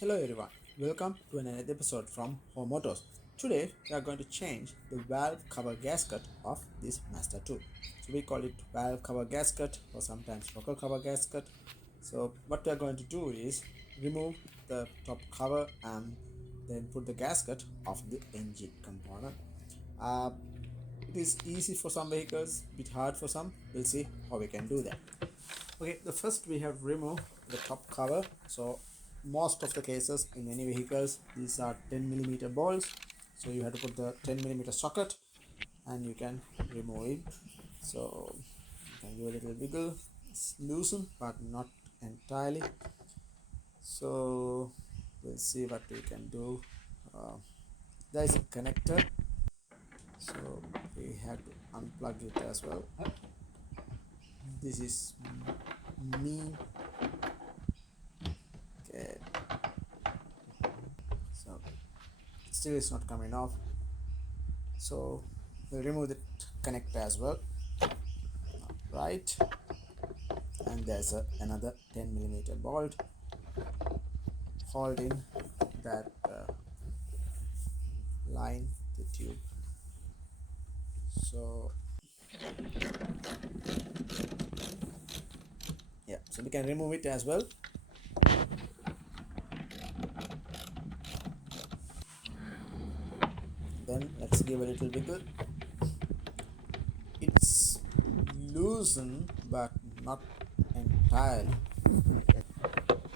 Hello everyone, welcome to another episode from homeautos. Today we are going to change the valve cover gasket of this Mazda 2. So we call it valve cover gasket or sometimes rocker cover gasket. So what we are going to do is remove the top cover and then put the gasket of the engine component. Uh, it is easy for some vehicles, bit hard for some. We'll see how we can do that. Okay, the first we have removed the top cover. So most of the cases in many vehicles these are 10 millimeter balls, so you have to put the 10 millimeter socket and you can remove it. So you can give a little wiggle, it's loosen but not entirely. So we'll see what we can do. There is a connector, so we have to unplug it as well. This is mean. Okay, so still it's not coming off, so we'll remove the connector as well. Right, and there's another 10 millimeter bolt holding that line, the tube. So yeah, so we can remove it as well. Then let's give a little wiggle. It's loosen but not entirely.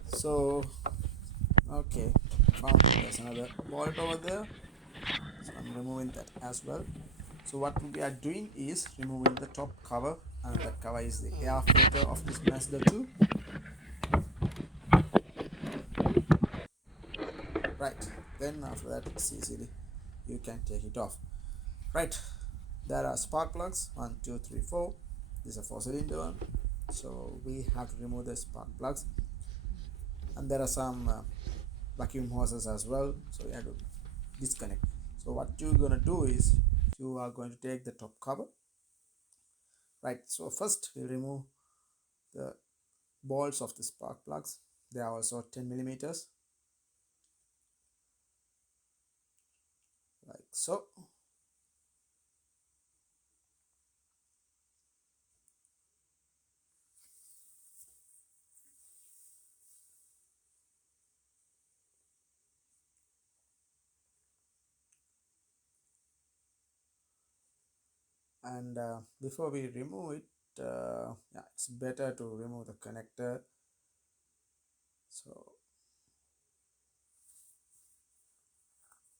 So okay, there's another bolt over there, so I'm removing that as well. So what we are doing is removing the top cover, and that cover is the air filter of this Mazda 2. Right, then after that it's easily you can take it off. Right, there are spark plugs 1 2 3 4. This is a 4-cylinder one, so we have to remove the spark plugs, and there are some vacuum hoses as well, so you have to disconnect. So what you're gonna do is you are going to take the top cover. Right, so first we remove the bolts of the spark plugs. They are also 10 millimeters, like so. And before we remove it, yeah, it's better to remove the connector. So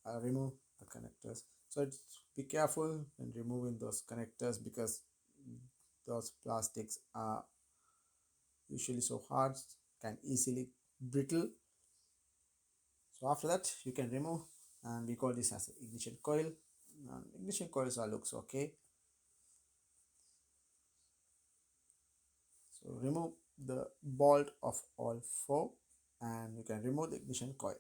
I'll remove the connectors. So be careful when removing those connectors, because those plastics are usually so hard, can easily brittle. So after that you can remove, and we call this as an ignition coil. Ignition coils are looks okay. So remove the bolt of all four, and you can remove the ignition coil.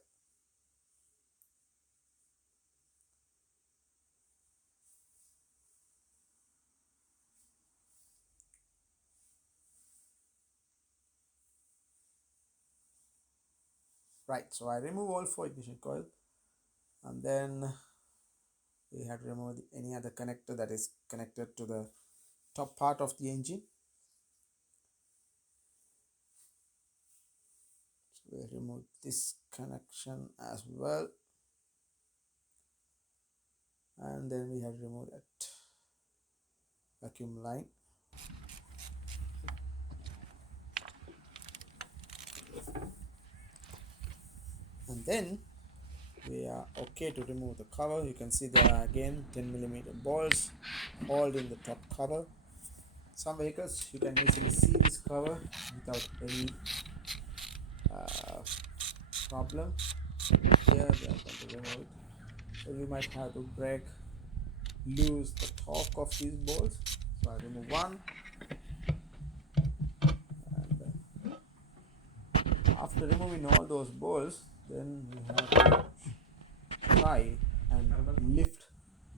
Right, so I remove all four ignition coil, and then we have to remove any other connector that is connected to the top part of the engine. So we remove this connection as well, and then we have to remove that vacuum line. And then we are okay to remove the cover. You can see there are again 10 millimeter bolts holding the top cover. Some vehicles you can easily see this cover without any problem. Here they are going to remove it, so you might have to break loose the torque of these bolts. So I remove one, and after removing all those bolts, then you have to try and lift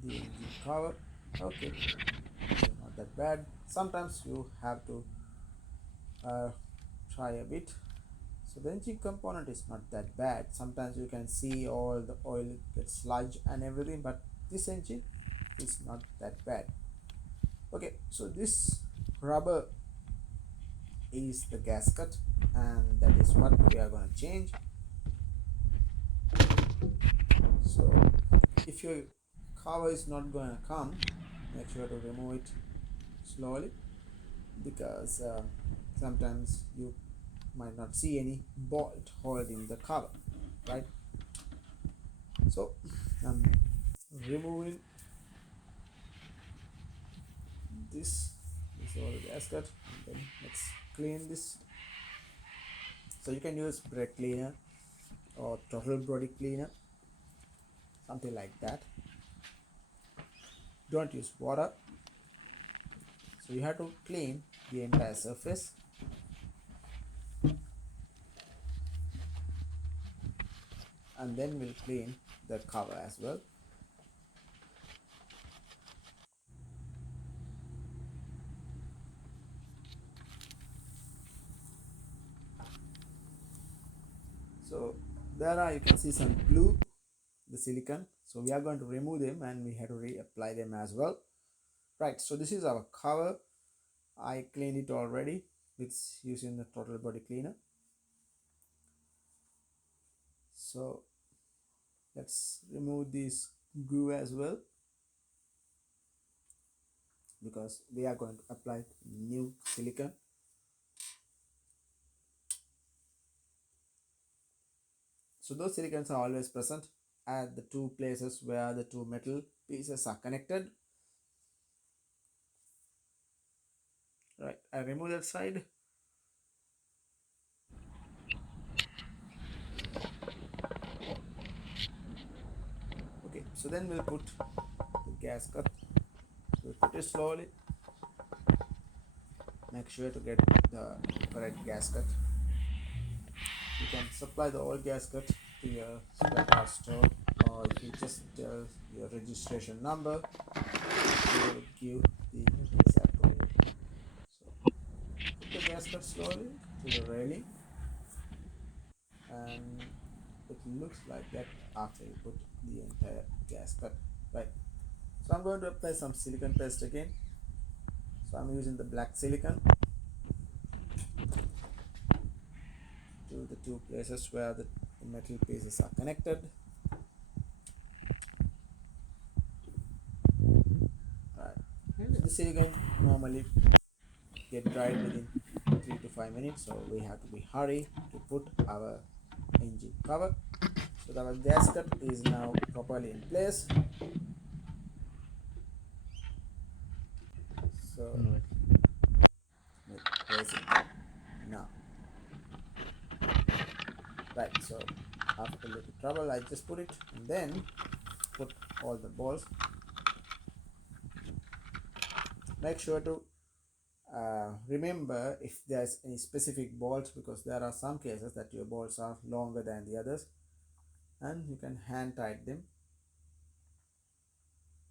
the engine cover. Okay, not that bad. Sometimes you have to try a bit. So the engine component is not that bad. Sometimes you can see all the oil gets sludge and everything, but this engine is not that bad. Okay, so this rubber is the gasket, and that is what we are going to change. So if your cover is not going to come, make sure to remove it slowly, because sometimes you might not see any bolt holding the cover, right? So I'm removing this oil gasket, and then let's clean this. So you can use brake cleaner or throttle body cleaner, something like that. Don't use water. So you have to clean the entire surface. And then we'll clean the cover as well. So there are, you can see some glue, the silicone. So we are going to remove them, and we have to reapply them as well. Right, so this is our cover. I cleaned it already with using the throttle body cleaner. So let's remove this glue as well, because we are going to apply new silicone. So those silicones are always present at the two places where the two metal pieces are connected. Right, I remove that side. Okay, so then we'll put the gasket. We'll put it slowly. Make sure to get the correct gasket. You can supply the old gasket to your spare parts store, or if you just tell your registration number, it will give the exact one. So put the gasket slowly to the railing, and it looks like that after you put the entire gasket. Right, so I'm going to apply some silicone paste again. So I'm using the black silicone to the two places where the metal pieces are connected. Right, the silicone normally get dried within 3 to 5 minutes, so we have to be hurry to put our engine cover. So our gasket is now properly in place. So let's place it now. Right, so after a little trouble, I just put it and then put all the balls. Make sure to remember if there's any specific bolts, because there are some cases that your bolts are longer than the others, and you can hand tight them.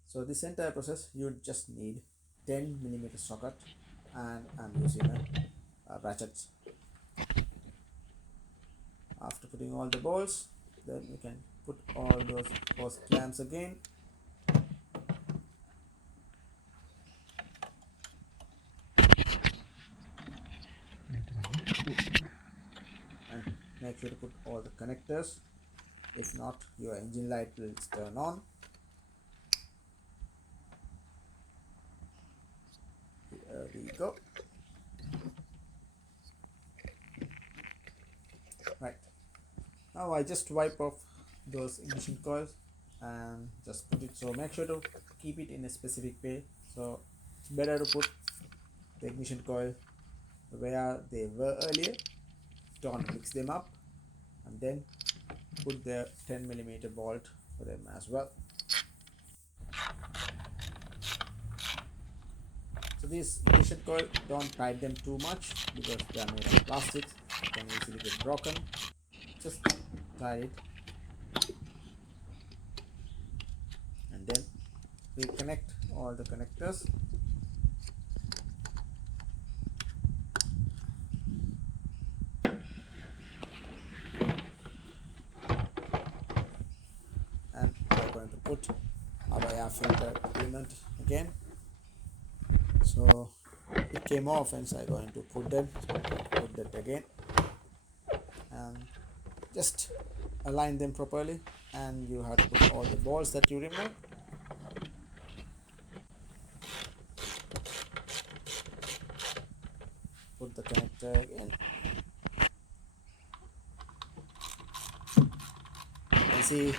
So this entire process, you just need 10mm socket, and I'm using a ratchet. After putting all the bolts, then you can put all those hose clamps again. And make sure to put all the connectors. If not, your engine light will turn on. There we go. Right, now I just wipe off those ignition coils and just put it. So make sure to keep it in a specific way. So it's better to put the ignition coil where they were earlier. Don't mix them up, and then put the 10mm bolt for them as well. So these ignition coil, don't tight them too much because they are made of plastic, it can easily get broken. Just tie it, and then reconnect all the connectors. put our air filter unit again. So it came off, and so I'm going to put that again, and just align them properly. And you have to put all the balls that you remove. Put the connector again. I see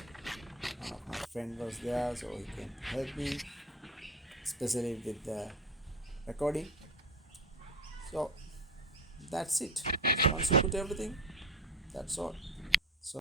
one of my friend was there, so he can help me, especially with the recording. So that's it. So once you put everything, that's all.